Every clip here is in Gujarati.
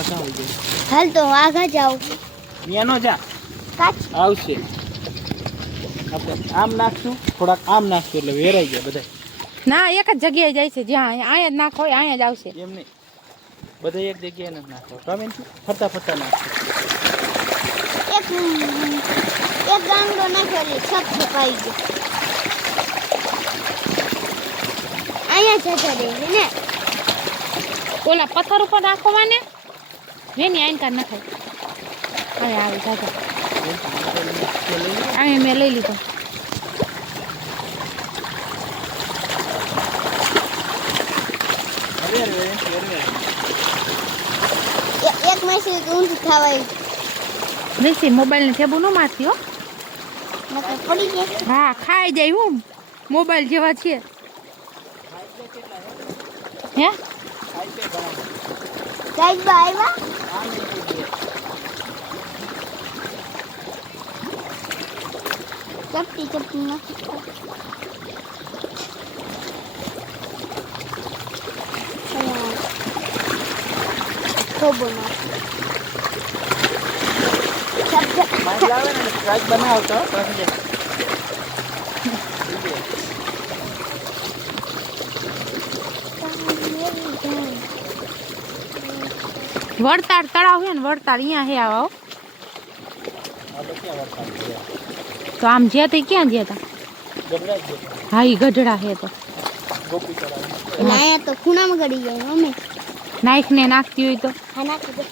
આગા આવી જાય. હાલ તો આગા જાવ. ત્યાં નો જા. કાચ આવશે. આપણે આમ નાખશું, થોડાક આમ નાખશું એટલે વેરાઈ જાય બધા. ના એક જ જગ્યાએ જાય છે, જ્યાં અહીંયા જ નાખો હોય અહીંયા જ આવશે. એમ નહીં, બધા એક જગ્યાએ નથી નાખો. ગમે ને ફરતા ફરતા નાખો. એક ગાંડો નાખ્યો એટલે છપ છપાઈ ગયો. અહીંયા જતા રહે ને ઓલા પથ્થર ઉપર નાખવાને વેની આઈન કાઢ નખાય. હવે આવે જાજા અહીંયા મેં લઈ લીધો. એક મેસેજ ઊંધી થવાય દેશી મોબાઈલને ઠેબુ ન મારતી હો. નકર પડી જાય. હા ખાઈ જાય હું મોબાઈલ જેવા છે. હે સાઈડ બા આવ્યા ચપટી ચપટી નથી ખોબો ના બનાવતો વડતાળ તળાવ છે ને વડતાળ અહીંયા હે આવો. તો આમ જ્યાં તે ક્યાં ગયા હતા? હા એ ગઢડા હે તો અહીંયા તો ખૂણામાં ગળી જાય મમ્મી. નાઈફ ને નાખતી હોય તો હા નાખી દે.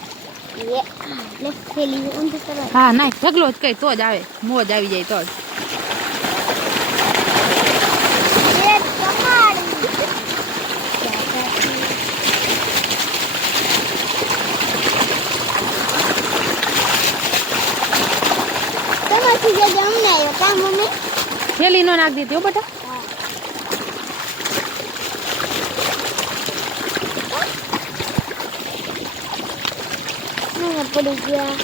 લે થેલી ઊંધી કરવા. હા નાઈફ ઢગલો જ કઈ તો જ આવે, મોજ આવી જાય તો જ. અમને આવ્યો કા મમ્મી થેલી નો નાખ દીધી હો બેટા. પડી ગયા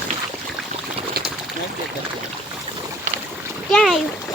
ક્યાં આવ્યું